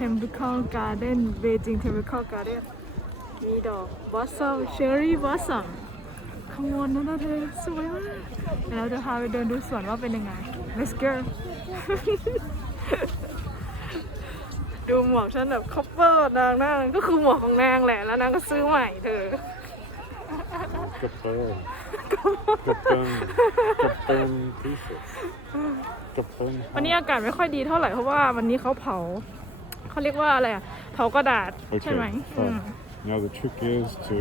วันนี้เรามาสวน Temple Garden Beijing Temple Garden มีดอกบอสซัมเชอรี่บอสซัมขมวนนะเธอสวยมากเดี๋ยวเราจะพาไปเดินดูสวนว่าเป็นยังไง Let's go ดูหมวกฉันแบบคอปเปอร์นางนั่งก็คือหมวกของนางแหละแล้วนางก็ซื้อใหม่เธอกระเป๋ากระเป๋ากระเป๋าที่สุดกระเป๋าวันนี้อากาศไม่ค่อยดีเท่าไหร่เพราะว่าวันนี้เขาเผา เขาเรียกว่าอะไรอะเผากระดาษโอเคใช่ไหมอืม Now the trick is to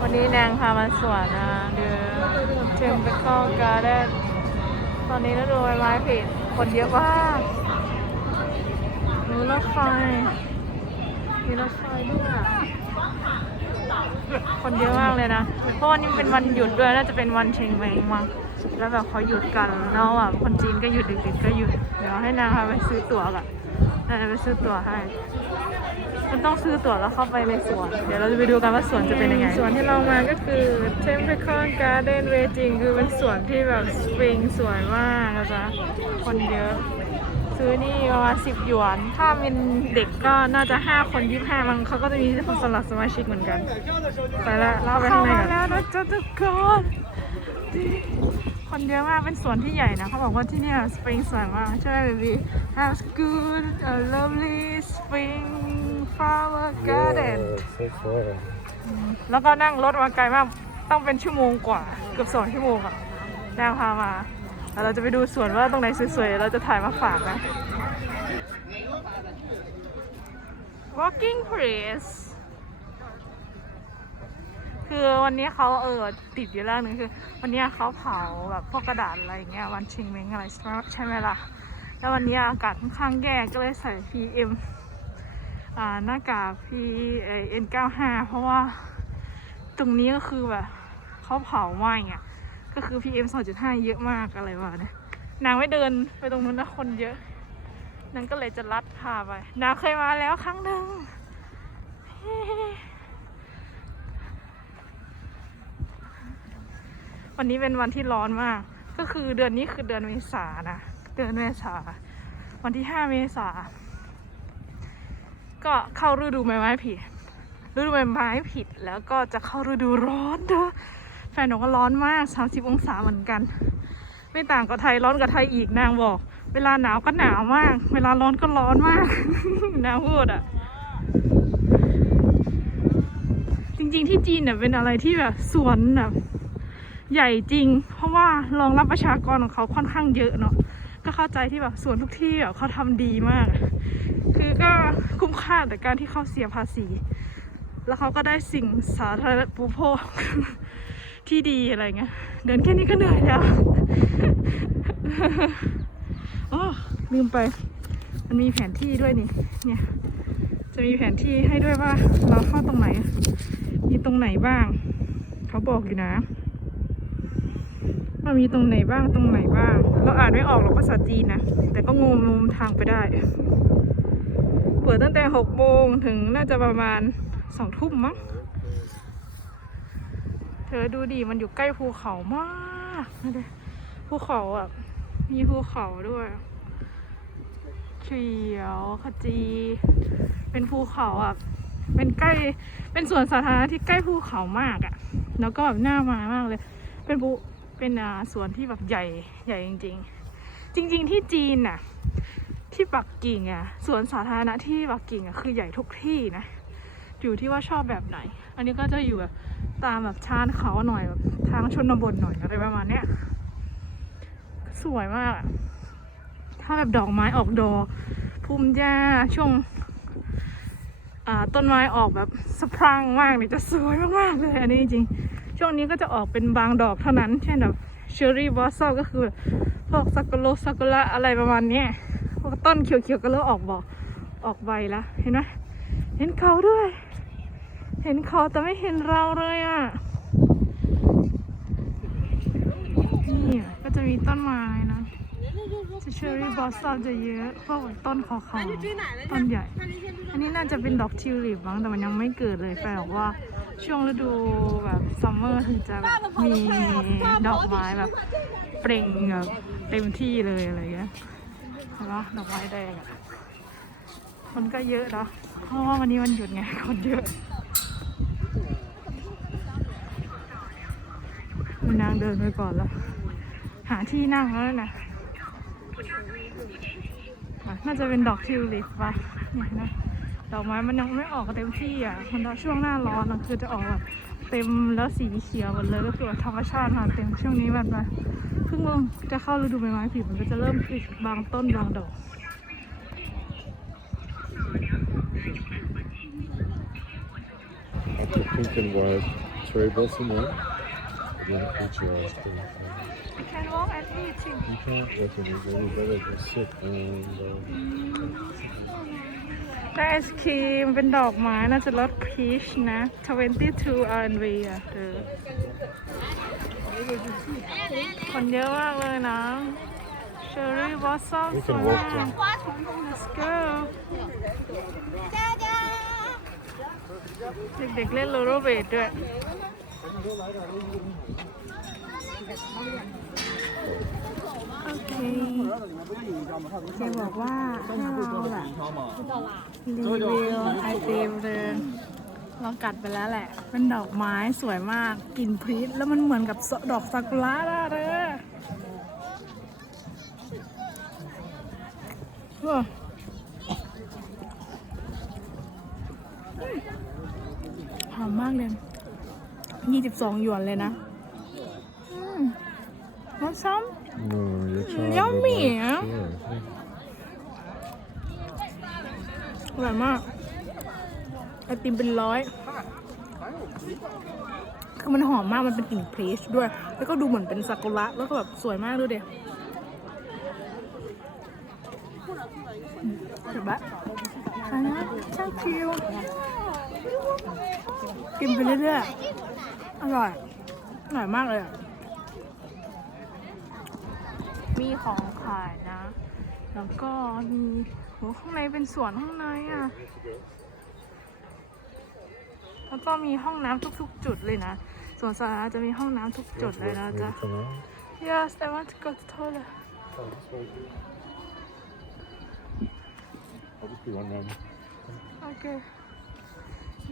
วันนี้นางพามาสวนนะเดือเทมเปคอลการ์เดนตอนนี้ฤดูใบไม้ผลิคนเยอะมากมีรถไฟมีรถไฟด้วยอะคนเยอะมากเลยนะ เพราะวันนี้เป็นวันหยุดด้วยน่าจะเป็นวันเชงเมงมั้งแล้วแบบเขาหยุดกันแล้วอะคนจีนก็หยุดเด็กๆก็หยุดเดี๋ยวให้นางพาไปซื้อตั๋วก่อน นางจะไปซื้อตั๋วให้ มันต้องซื้อตั๋วแล้วเข้าไปในสวน เดี๋ยวเราจะไปดูกันว่าสวนจะเป็นยังไง สวนที่เรามาก็คือ Temple Garden เวจิงคือเป็นสวนที่แบบสปริงสวยมากนะจ๊ะ คนเยอะ ซื้อนี่ประมาณสิบหยวน ถ้าเป็นเด็กก็น่าจะห้าคนยี่ห้ามั้งเขาก็จะมีคนสำหรับสมาชิกเหมือนกัน ไปละเล่าไปข้างในกันแล้วนะจ๊ะทุกคน คนเยอะมาก เป็นสวนที่ใหญ่นะเขาบอกว่าที่เนี่ยสปริงสวยมากใช่ไหมบี Has good a lovely spring flower garden Yeah, so far. แล้วก็นั่งรถมาไกลมาก ต้องเป็นชั่วโมงกว่า เกือบสองชั่วโมงอะนางพามาแล้วเราจะไปดูสวนว่าตรงไหนสวยๆ เราจะถ่ายมาฝากนะ Walking place คือวันนี้เขาเออติดอยู่เรื่องหนึ่งคือ วันนี้เขาเผาแบบพวกกระดาษอะไรเงี้ยวันชิงเม้งอะไรใช่ไหมล่ะแล้ววันนี้อากาศค่อนข้างแย่ก็เลยใส่ PM อ่าหน้ากาก P เอ่อ N95 เพราะว่าตรงนี้ก็คือแบบเขาเผาไหม้อะก็คือ PM 2.5 เยอะมากอะไรวะเนี่ยนางไม่เดินไปตรงนู้นนะคนเยอะนางก็เลยจะลัดพาไปนางเคยมาแล้วครั้งหนึ่ง วันนี้เป็นวันที่ร้อนมาก ก็คือเดือนนี้คือเดือนเมษานะ เดือนเมษา วันที่5เมษา ก็เข้าฤดูใบไม้ผลิฤดูใบไม้ผลิแล้วก็จะเข้าฤดูร้อนเด้อ แฟนหนูก็ร้อนมาก 30 องศาเหมือนกัน ไม่ต่างกับไทยร้อนกับไทยอีกนางบอก เวลาหนาวก็หนาวมาก เวลาร้อนก็ร้อนมากนางพูดอะจริงๆที่จีนเนี่ยเป็นอะไรที่แบบสวนแบบ ใหญ่จริง เพราะว่ารองรับประชากรของเขาค่อนข้างเยอะเนาะก็เข้าใจที่แบบสวนทุกที่แบบเขาทำดีมาก คือก็คุ้มค่าแต่การที่เขาเสียภาษี แล้วเขาก็ได้สิ่งสาธารณูปโภคที่ดีอะไรเงี้ยเดินแค่นี้ก็เหนื่อยแล้วอ๋อลืมไป มันมีแผนที่ด้วยนี่ เนี่ย จะมีแผนที่ให้ด้วยว่าเราเข้าตรงไหน มีตรงไหนบ้าง เขาบอกอยู่นะ ว่ามีตรงไหนบ้างตรงไหนบ้าง เราอ่านไม่ออกหรอกภาษาจีนนะ แต่ก็งมงมทางไปได้ เปิดตั้งแต่หกโมงถึงน่าจะประมาณสองทุ่มมั้ง เธอดูดิมันอยู่ใกล้ภูเขามากนะเดภูเขาอะ มีภูเขาด้วยเขียวขจี เป็นภูเขาอะ เป็นใกล้ เป็นสวนสาธารณะที่ใกล้ภูเขามากอะ แล้วก็แบบน่ามามากเลย เป็นภู เป็นสวนที่แบบใหญ่ใหญ่จริง ๆ จริง ๆ ที่จีนน่ะที่ปักกิ่งอะสวนสาธารณะที่ปักกิ่งอะคือใหญ่ทุกที่นะอยู่ที่ว่าชอบแบบไหน อันนี้ก็จะอยู่แบบตามแบบชานเขาหน่อยแบบทางชนบทหน่อยอะไรประมาณเนี้ยสวยมาก ถ้าแบบดอกไม้ออกดอกพุ่มหญ้าช่วงต้นไม้ออกแบบสะพรั่งมากเนี่ยจะสวยมากๆเลยอันนี้จริง ช่วงนี้ก็จะออกเป็นบางดอกเท่านั้น เช่นแบบเชอร์รี่บอสซอก็คือพวกซากุโรซากุระอะไรประมาณนี้พวกต้นเขียวๆก็เริ่มออกบอกออกใบแล้วเห็นไหมเห็นเขาด้วย เห็นเขาแต่ไม่เห็นเราเลยอะนี่อะก็จะมีต้นไม้นะจะเชอร์รี่บอสซอมจะเยอะพวกต้นขาวๆต้นใหญ่ อันนี้น่าจะเป็นดอกทิวลิปมั้งแต่มันยังไม่เกิดเลยแฟนบอกว่า ช่วงฤดูแบบซัมเมอร์ถึงจะแบบมีดอกไม้แบบเปล่งแบบเต็มที่เลยอะไรเงี้ยเห็นปะดอกไม้แดงอะคนก็เยอะเนาะเพราะว่าวันนี้วันหยุดไงคนเยอะมีนางเดินไปก่อนแล้ว หาที่นั่งแล้วนะอะน่าจะเป็นดอกทิวลิปปะเนี่ยนะ ดอกไม้มันยังไม่ออกเต็มที่อะมันช่วงหน้าร้อนอะคือจะออกแบบเต็มแล้วสีเขียวหมดเลยก็คือแบบธรรมชาติมาเต็มช่วงนี้แบบมาเพิ่งจะเข้าฤดูใบไม้ผลิมันก็จะเริ่มผลิบางต้นบางดอก I put pink and white cherry blossom on. Then put your ice cream. I can walk and eat too You can't definitely go better just sit and uh, ได้ไอศครีมเป็นดอกไม้น่าจะรสพีชนะ22 R&B อะเธอคนเยอะมากเลยนะเชอร์รี่บอสซัม We สวย can walk มาก down. Let's go เด็กๆเล่นโรลเลอร์เบดด้วย โอเคเจบอกว่าให้เราแบบรีวิวไอติมเลยเรากัดไปแล้วแหละ เป็นดอกไม้สวยมากกลิ่นพริษแล้วมันเหมือนกับดอกซากุระเธอเหอมมากเลย22หยวนเลยนะ อืมรสซ้ำ No, your child. would Yummy, like huh? cherry. อร่อยมากไอติมเป็นร้อยคือมันหอมมากมันเป็นกลิ่นพรีชด้วย แล้วก็ดูเหมือนเป็นซากุระแล้วก็แบบสวยมากดูเดีเห็นปะอันนะช่างคิวกินไปเรื่อยๆอร่อยอร่อยมากเลยอะ มีของขายนะ แล้วก็มีโหข้างในเป็นสวนข้างในอะ แล้วก็มีห้องน้ำทุกๆ จุดเลยนะสวนสาธารณะจะมีห้องน้ำทุกจุดเลยนะจ๊ะ Come on. Yes I want to go to toilet Oh, this way. I'll just be one round. โอเค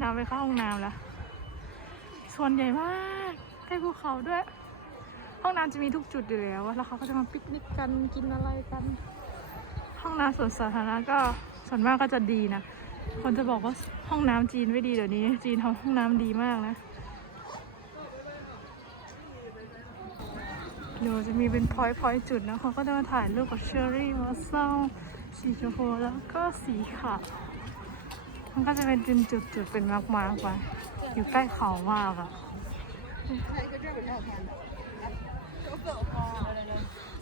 น้ำไปเข้าห้องน้ำแล้ว ส่วนใหญ่มากใกล้ภูเขาด้วย ห้องน้ำจะมีทุกจุดอยู่แล้ว แล้วเขาก็จะมาปิกนิกกันกินอะไรกัน ห้องน้ำสวนสาธารณะก็ส่วนมากก็จะดีนะ คนจะบอกว่าห้องน้ำจีนไม่ดีเดี๋ยวนี้ จีนทำห้องน้ำดีมากนะเดี๋ยวจะมีเป็นพอยต์พอยต์จุดนะเขาก็จะมาถ่ายรูปกับเชอร์รี่มอสซัลสีชมพูแล้วก็สีขาวมันก็จะเป็นจุดจุดจุดๆเป็นมากมากๆไปอยู่ใกล้เขามากอะ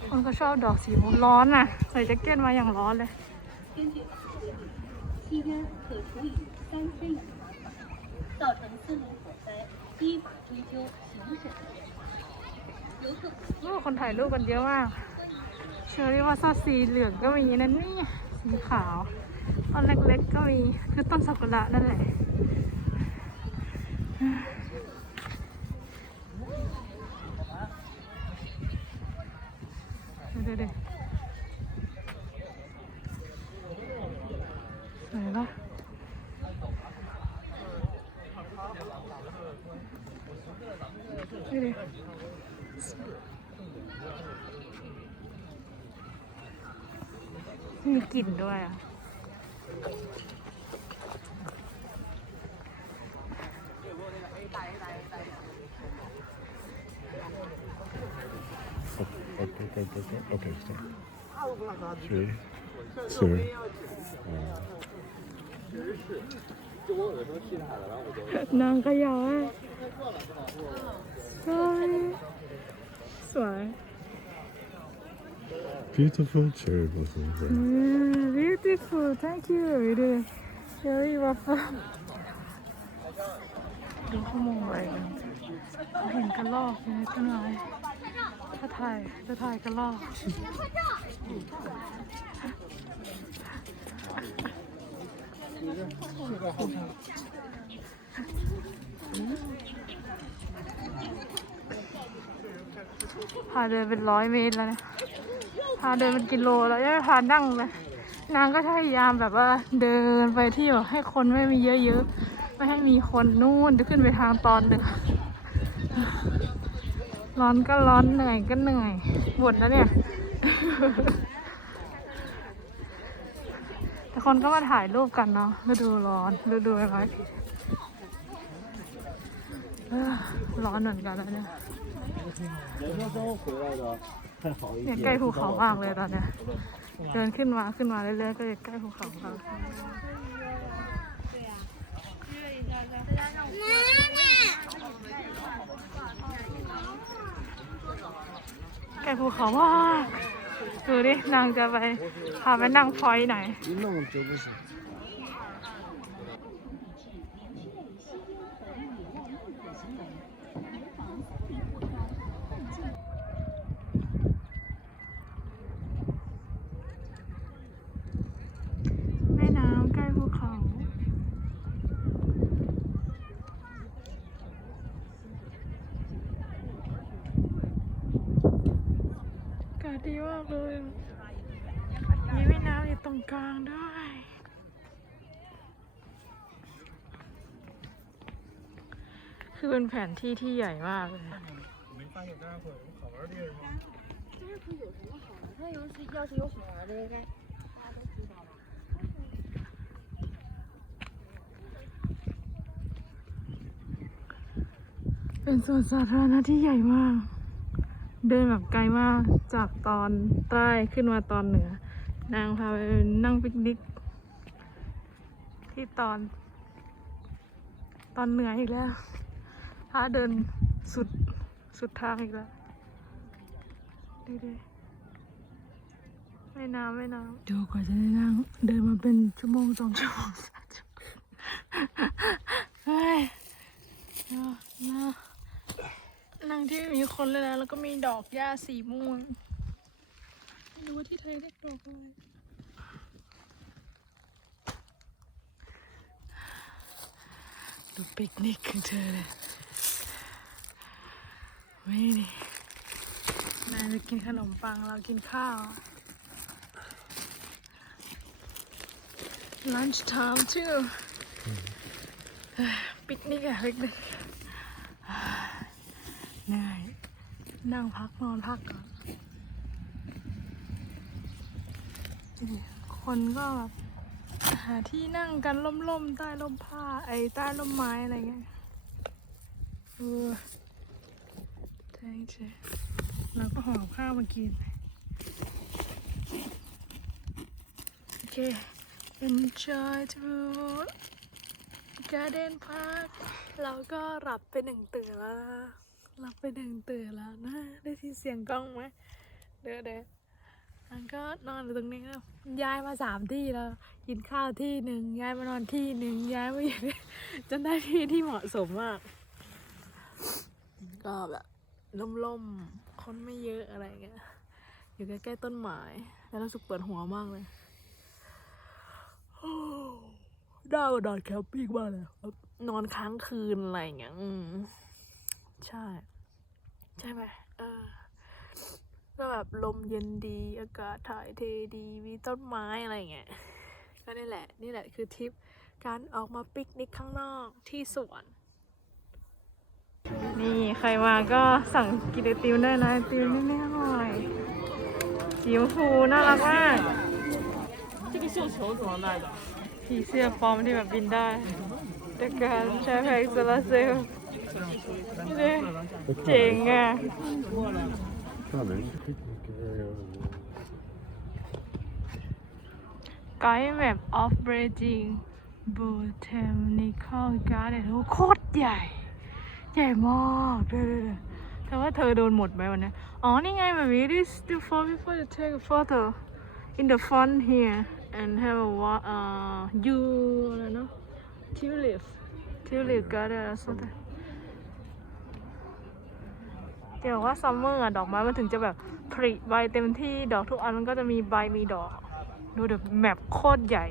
คนก็ชอบดอกสีม่วงร้อนน่ะใส่แจ็คเก็ตมาอย่างร้อนเลยลูกคนถ่ายรูปกันเยอะมาก เชื่อรี่ว่าซาสีเหลืองก็มีนั่นนี่สีขาวต้นเล็กๆก็มี คือต้นสักุระนั่นแหละ ดูดี๋ยวสวยปะดูดิมีกลิ่นด้วยอะ Okay, okay, okay, okay. Okay, stop. Three, two, one. นางก็ยาวสวยสวย Beautiful cherry blossom. Mm, beautiful thank you ดูดิ cherry waffle ดูเขามองอะไรกันเขาเห็นกระรอกอยู่ในต้นไม้ จะถ่ายจะถ่ายกระรอกพาเดินเป็นร้อยเมตรแล้วนี่ยพาเดินเป็นกิโลแล้วยังไม่พานั่งเลยนางก็พยายามแบบว่าเดินไปที่แบบให้คนไม่มีเยอะๆ ไม่ให้มีคนนู่นจะขึ้นไปทางตอนหนึ่ง ร้อนก็ร้อนเหนื่อยก็เหนื่อยปวดแล้วเนี่ย แต่คนก็มาถ่ายรูปกันเนาะฤดูร้อนฤดูอะไรร้อนเหมือนกันแล้วเนี่ยเนี่ยใกล้ภูเขามากเลยตอนเนี้ยเดินขึ้นมาขึ้นมาเรื่อยๆก็ใกล้ภูเขาแล้ว ล้ภูเขามากดูดินางจะไปพาไปนั่งพอยไหนากาศดีมากเลย มีแม่น้ำอยู่ตรงกลางด้วย คือเป็นแผนที่ที่ใหญ่มากเลย 没发现大家会有什么好玩的地儿吗？那有是要是有好玩的，应该大家都知道吧？ เป็นสวนสาธารณะที่ใหญ่มาก เดินแบบไกลมากจากตอนใต้ขึ้นมาตอนเหนือ นางพาไปนั่งปิกนิก ที่ตอน ตอนเหนืออีกแล้วพาเดินสุดสุดทางอีกแล้วดูดิไม่น้ำไม่น้ำดูกว่าจะได้นั่ง เดินมาเป็นชั่วโมงสองชั่วโมงสามชั่วโมงเฮ้ยเนอะ นะนั่งที่ไม่มีคนเลยนะแล้วก็มีดอกหญ้าสีม่วงไม่รู้ว่าที่ไทยเรียกดอกอะไรดูปิกนิกของเธอเลยไม่ดินายไปกินขนมปังเรากินข้าว lunch time too ปิกนิกอะปิกนิกเหนื่อย นั่งพักนอนพักก่อนคนก็แบบหาที่นั่งกันล่มๆใต้ร่มผ้าไอ้ใต้ร่มไม้อะไรเงี้ยเออใช่ใช่แล้วก็ห่อข้าวมากิน โอเค enjoy to garden park เราก็หลับไปหนึ่งตื่นแล้ว นะหลับไปหนึ่งตื่นแล้วนะ ได้ยินเสียงกล้องไหมเด้อเด้อมันก็นอนอยู่ตรงนี้แล้วย้ายมาสามที่แล้ว กินข้าวที่หนึ่งย้ายมานอนที่หนึ่งย้ายมาอยู่ที่จนได้ที่ที่เหมาะสมมาก ก็แบบล่มๆ คนไม่เยอะอะไรเงี้ย อยู่ใกล้ๆต้นไม้แล้วรู้สึกปวดหัวมากเลยได้มานอนแคมปิ้งมากเลยนอนค้างคืนอะไรอย่างเงี้ยใช่ ใช่ไหมเออ ก็แบบลมเย็นดี อากาศถ่ายเทดี มีต้นไม้อะไรอย่างเงี้ย ก็นี่แหละ นี่แหละคือทริปการออกมาปิกนิกข้างนอกที่สวน นี่ใครมาก็สั่งกินไอติมได้นะไอติมนี่ไม่อร่อยสีชมพูน่ารักมาก 这个绣球怎么卖的？ ผีเสื้อปลอมที่แบบบินได้ด้วยการใช้แผงโซลาร์เซลล์นี่ เจ๋งอ่ะ ไกด์แบบออฟเบรจิงบูเทมนิคอลการ์ดโหโคตรใหญ่ ใหญ่มากเดี๋ยวๆแต่ว่าเธอโดนหมดไหมวันนี้อ๋อ นี่ไงแบบนี้ oh, oh, this the form before to take a photo in the front here and have a walk uh you อะไรเนาะ tulip. Tulip garden or something. เดี๋ยวว่าซัมเมอร์อะดอกไม้มันถึงจะแบบผลิใบเต็มที่ดอกทุกอันมันก็จะมีใบมีดอก ดูเดี๋ยวแมปโคตรใหญ่